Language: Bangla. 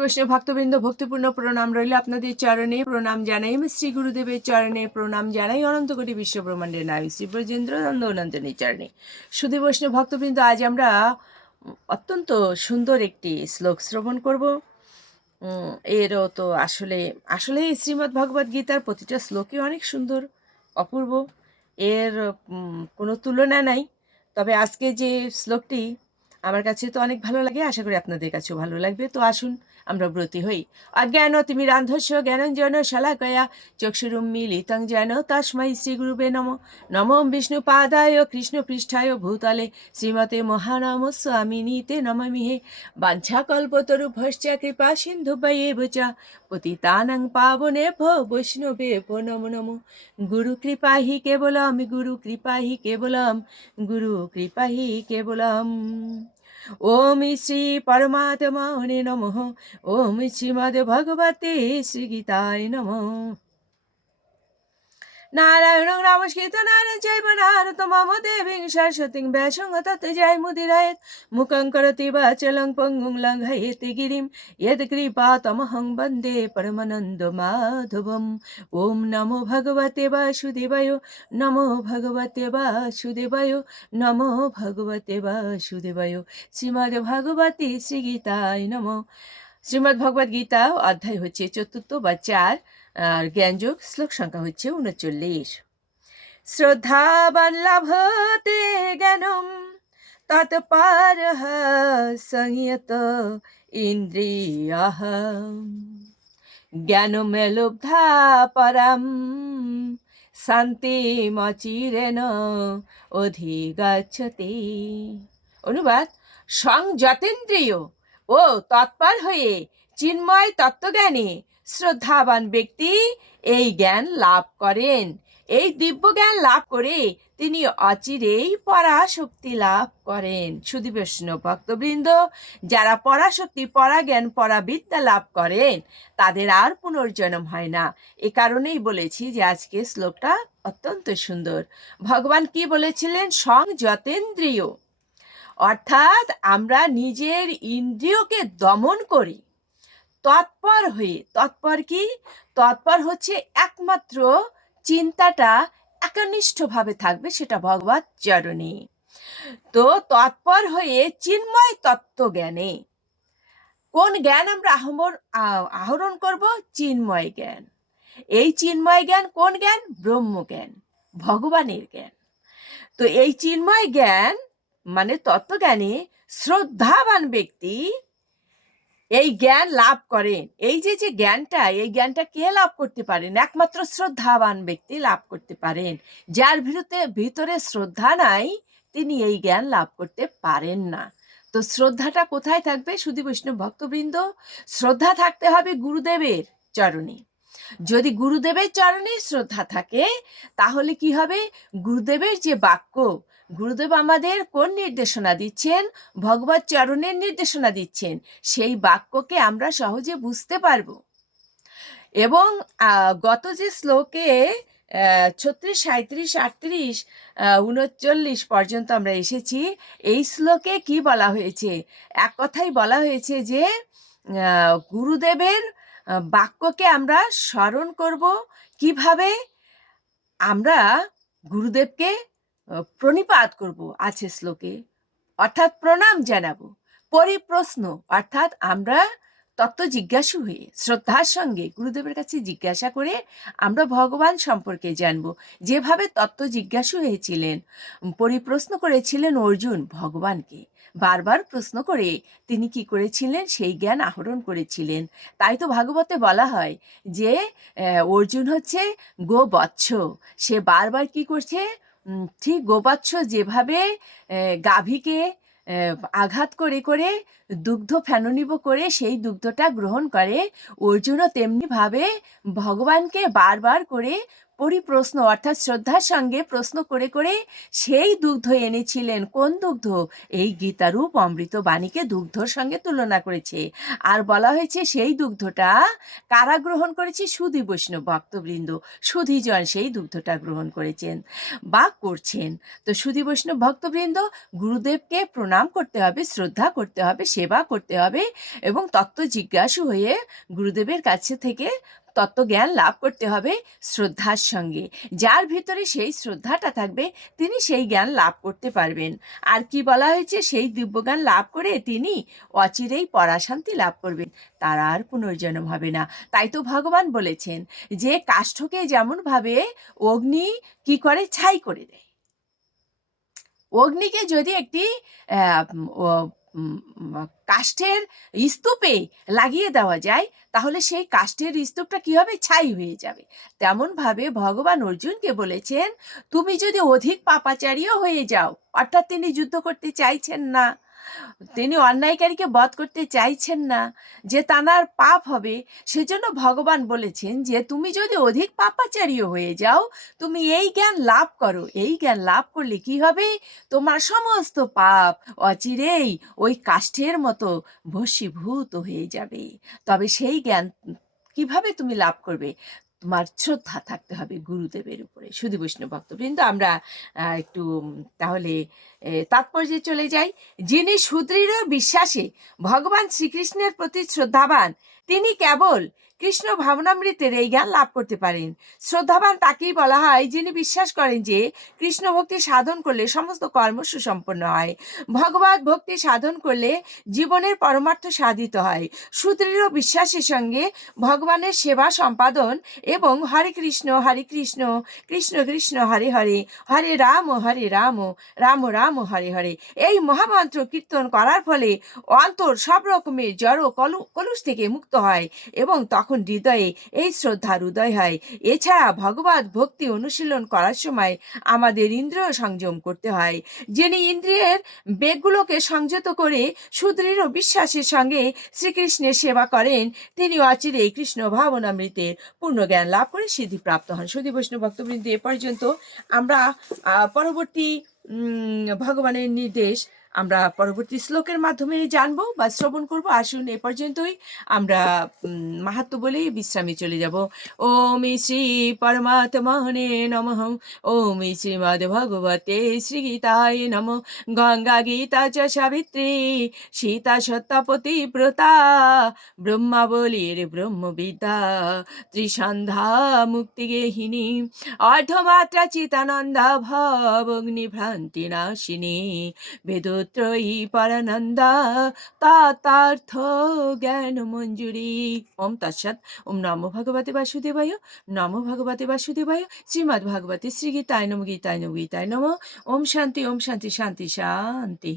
বৈষ্ণব ভক্তবৃন্দ, ভক্তিপূর্ণ প্রণাম রইল আপনাদের চরণে। প্রণাম জানাই শ্রী গুরুদেবের চরণে। প্রণাম জানাই অনন্ত কোটি বিশ্ব ব্রহ্মাণ্ডের নায়ক শ্রী ব্রজেন্দ্র নন্দ নন্দনের চরণে। শুধু বৈষ্ণব ভক্তবৃন্দ, আজ আমরা অত্যন্ত সুন্দর একটি শ্লোক শ্রবণ করব। এরও তো আসলে আসলে শ্রীমদ্ ভগবদ গীতার প্রতিটা শ্লোকই অনেক সুন্দর, অপূর্ব। এর কোনো তুলনা নাই। তবে আজকে যে শ্লোকটি আমার কাছে তো অনেক ভালো লাগে, আশা করি আপনাদের কাছেও ভালো লাগবে। তো আসুন, আমরা ব্রতী হই। অজ্ঞান তুমি রান্ধস্য জ্ঞানঞ্জন শালাকয়া, চক্ষুরুম মিলিতং যেন শ্রী গুরুবে নম। নম বিষ্ণু পাদায় কৃষ্ণ পৃষ্ঠায় ভূতলে, শ্রীমতে মহানম স্বামিনীতে নমামিহে বাঞ্ছাকল্পতরু ভশ্চ কৃপা সিন্ধু বয়েব চ, পতিতানং পাবনে ভো বৈষ্ণবে ভো নমো নমো। গুরু কৃপা হি কেবলম, গুরু কৃপা হি কেবলম, গুরু কৃপা হি কেবলম। ওম শ্রী পরমাত্মা নম ওম শ্রীমদ ভগবতে শ্রীগীতায় নম নারায়ণ নমস্কৃত নারায়ণ চৈব নারত মম দেবীং সরস্বতীং ব্যাসং ততে যাই মুদিরায়ত। মুখং করতি বাচলং পঙ্গুং লঙ্ঘয়েতি গিরিম ইয়দ কৃপা তমহং বন্দে পরমানন্দ মাধবম। ওম নমো ভগবতে বাসুদেবায়, নমো ভগবতে বাসুদেবায়, নমো ভগবতে বাসুদেবায়। ভগবতী শ্রীগীতায় নমঃ। শ্রীমদ্ ভগবদ গীতা অধ্যায় হচ্ছে চতুর্থ বা চার, আর জ্ঞানযোগ শ্লোক সংখ্যা হচ্ছে উনচল্লিশ। শ্রদ্ধাবান লাভতে জ্ঞানম তৎপর সংযত ইন্দ্রিয়াহ জ্ঞানমেলুব্ধা পরম শান্তিমচিরেণ অধিগচ্ছতি। অনুবাদ, সংযতেন্দ্রিয় ও তৎপর হয়ে চিন্ময় তত্ত্বজ্ঞানে শ্রদ্ধাবান ব্যক্তি এই জ্ঞান লাভ করেন। এই দিব্য জ্ঞান লাভ করে তিনি অচিরেই পরাশক্তি লাভ করেন। সুদী ভক্তবৃন্দ, যারা পরাশক্তি, পরাজ্ঞান, পরাবিদ্যা লাভ করেন, তাদের আর পুনর্জন্ম হয় না। এ কারণেই বলেছি যে আজকে শ্লোকটা অত্যন্ত সুন্দর। ভগবান কি বলেছিলেন? সংযতেন্দ্রিয় অর্থাৎ আমরা নিজের ইন্দ্রিয়কে দমন করি। তৎপর হয়ে, তৎপর কি? তৎপর হচ্ছে একমাত্র চিন্তাটা একনিষ্ঠভাবে থাকবে, সেটা ভগবত চরণে। তো তৎপর হয়ে চিন্ময় তত্ত্ব জ্ঞানে। কোন জ্ঞান আমরা আহমর আহরণ করব? চিন্ময় জ্ঞান। এই চিন্ময় জ্ঞান কোন জ্ঞান? ব্রহ্ম জ্ঞান, ভগবানের জ্ঞান। তো এই চিন্ময় জ্ঞান মানে তত্ত্বজ্ঞানে শ্রদ্ধাবান ব্যক্তি এই জ্ঞান লাভ করেন। এই যে যে জ্ঞানটা, এই জ্ঞানটা কে লাভ করতে পারেন? একমাত্র শ্রদ্ধাবান ব্যক্তি লাভ করতে পারেন। যার ভিতরে ভিতরে শ্রদ্ধা নাই, তিনি এই জ্ঞান লাভ করতে পারেন না। তো শ্রদ্ধাটা কোথায় থাকবে শুধু বৈষ্ণব ভক্তবৃন্দ? শ্রদ্ধা থাকতে হবে গুরুদেবের চরণে। যদি গুরুদেবের চরণে শ্রদ্ধা থাকে, তাহলে কি হবে? গুরুদেবের যে বাক্য গুরুদেব আমাদের কোন নির্দেশনা দিচ্ছেন? ভগবত চরণের নির্দেশনা দিচ্ছেন। সেই বাক্যকে আমরা সহজে বুঝতে পারব। এবং গত যে শ্লোকে ছত্রিশ সাঁত্রিশ আটত্রিশ উনচল্লিশ পর্যন্ত আমরা এসেছি। এই শ্লোকে কি বলা হয়েছে? এক কথাই বলা হয়েছে যে গুরুদেবের বাক্যকে আমরা স্মরণ করব। কীভাবে? আমরা গুরুদেবকে প্রণিপাত করব, আছে শ্লোকে। অর্থাৎ প্রণাম জানাব। পরিপ্রশ্ন অর্থাৎ আমরা তত্ত্ব জিজ্ঞাসু হয়ে, শ্রদ্ধার সঙ্গে গুরুদেবের কাছে জিজ্ঞাসা করে আমরা ভগবান সম্পর্কে জানব। যেভাবে তত্ত্ব জিজ্ঞাসু হয়েছিলেন পরিপ্রশ্ন করেছিলেন অর্জুন ভগবানকে। বারবার প্রশ্ন করে তিনি কি করেছিলেন, সেই জ্ঞান আহরণ করেছিলেন। তাই তো ভাগবতে বলা হয় যে অর্জুন হচ্ছে গোবৎস। সে বারবার কি করছে ঠিক গোপাচ্ছ যেভাবে গাভীকে আঘাত করে করে দুগ্ধ ফেননিব করে সেই দুগ্ধটা গ্রহণ করে। অর্জুনও তেমনিভাবে ভগবানকে বারবার করে পরিপ্রশ্ন, অর্থাৎ শ্রদ্ধার সঙ্গে প্রশ্ন করে করে সেই দুগ্ধ এনেছিলেন। কোন দুগ্ধ? এই গীতারূপ অমৃত বাণীকে দুগ্ধর সঙ্গে তুলনা করেছে। আর বলা হয়েছে সেই দুগ্ধটা কারা গ্রহণ করেছে? সুধী বৈষ্ণব ভক্তবৃন্দ। সুধীজন সেই দুগ্ধটা গ্রহণ করেছেন বা করছেন। তো সুধী বৈষ্ণব ভক্তবৃন্দ, গুরুদেবকে প্রণাম করতে হবে, শ্রদ্ধা করতে হবে সেবা করতে হবে এবং তত্ত্ব জিজ্ঞাসু হয়ে গুরুদেবের কাছে থেকে তত্ত্বজ্ঞান লাভ করতে হবে শ্রদ্ধার সঙ্গে। যার ভিতরে সেই শ্রদ্ধাটা থাকবে, তিনি সেই জ্ঞান লাভ করতে পারবেন। আর কি বলা হয়েছে, সেই দিব্যজ্ঞান লাভ করে তিনি অচিরেই পরাশান্তি লাভ করবেন। তার আর পুনর্জন্ম হবে না। তাই তো ভগবান বলেছেন যে, কাষ্ঠকে যেমনভাবে অগ্নি কি করে? ছাই করে দেয়। অগ্নিকে যদি একটি কাষ্ঠের স্তূপে লাগিয়ে দেওয়া যায়, তাহলে সেই কাষ্ঠের স্তূপটা কি হবে? ছাই হয়ে যাবে। তেমনভাবে ভগবান অর্জুনকে বলেছেন, তুমি যদি অধিক পাপাচারীও হয়ে যাও, অর্থাৎ তিনি যুদ্ধ করতে চাইছেন না তিনি অন্যায়কারীকে বধ করতে চাইছেন না, যে তানার পাপ হবে, সেজন্য ভগবান বলেছেন যে, তুমি যদি অধিক পাপাচারীও হয়ে যাও, তুমি এই জ্ঞান লাভ করো। এই জ্ঞান লাভ করলে কি হবে? তোমার সমস্ত পাপ অচিরেই ওই কাষ্ঠের মতো ভস্মীভূত হয়ে যাবে। তবে সেই জ্ঞান কীভাবে তুমি লাভ করবে? তোমার শ্রদ্ধা থাকতে হবে গুরুদেবের উপরে। শুধু বৈষ্ণব ভক্তবৃন্দ, আমরা একটু তাহলে তাৎপর্যে চলে যাই। যিনি সুদৃঢ় বিশ্বাসে ভগবান শ্রীকৃষ্ণের প্রতি শ্রদ্ধাবান, তিনি কেবল কৃষ্ণ ভাবনামৃতের এই জ্ঞান লাভ করতে পারেন। শ্রদ্ধাবান তাকেই বলা হয় যিনি বিশ্বাস করেন যে কৃষ্ণ ভক্তি সাধন করলে সমস্ত কর্ম সুসম্পন্ন হয়। ভগবত ভক্তি সাধন করলে জীবনের পরমার্থ সাধিত হয়। সুদৃঢ় বিশ্বাসের সঙ্গে ভগবানের সেবা সম্পাদন এবং হরে কৃষ্ণ হরে কৃষ্ণ কৃষ্ণ কৃষ্ণ, হরে হরে হরে রাম হরে রাম রাম রাম, হরে হরে। এই মহামন্ত্র কীর্তন করার ফলে অন্তর সব রকমের জড় কলু, কলুষ থেকে মুক্ত হয় এবং তখন হৃদয়ে এই শ্রদ্ধার উদয় হয়, এছাড়া ভগবত ভক্তি অনুশীলন করার সময় আমাদের ইন্দ্রিয় সংযম করতে হয়। যিনি ইন্দ্রিয়ের বেগগুলোকে সংযত করে সুদৃঢ় বিশ্বাসের সঙ্গে শ্রীকৃষ্ণের সেবা করেন তিনি অচিরেই কৃষ্ণ ভাবনামৃতের পূর্ণ জ্ঞান লাভ করে সিদ্ধি প্রাপ্ত হন। সুধী বৈষ্ণব ভক্তবৃন্দ, এ পর্যন্ত আমরা পরবর্তী ভগবানের নির্দেশ আমরা পরবর্তী শ্লোকের মাধ্যমে জানব বা শ্রবণ করব। আসুন এ পর্যন্তই। আমরা উম, মাহাত্ম্য বলেই বিশ্রামে চলে যাব। ওম শ্রী পরমাত্মনে নমঃ। ওম শ্রীমদ্ ভগবতে শ্রী গীতায় নম। গঙ্গা গীতা চ সাবিত্রী সীতা সত্যপতি ব্রতা ব্রহ্মাবলীর ব্রহ্মবিদ্যা ত্রিসন্ধ্যা মুক্তিগেহিনী অর্ধমাত্রা চিতানন্দা ভবগ্নিভ্রান্তি নাশিনী বেদত্রয়ী পরানন্দা, তাতার্থ জ্ঞান মঞ্জুরি। ওম তৎসৎ। ওম নম ভগবতে বাসুদেবায়। নম ভগবতে বাসুদেবায়। শ্রীমদ্ ভগবতী শ্রী গীতায় নম গীতায় নম গীতায় নম। ওম শান্তি ওম শান্তি শান্তি শান্তি।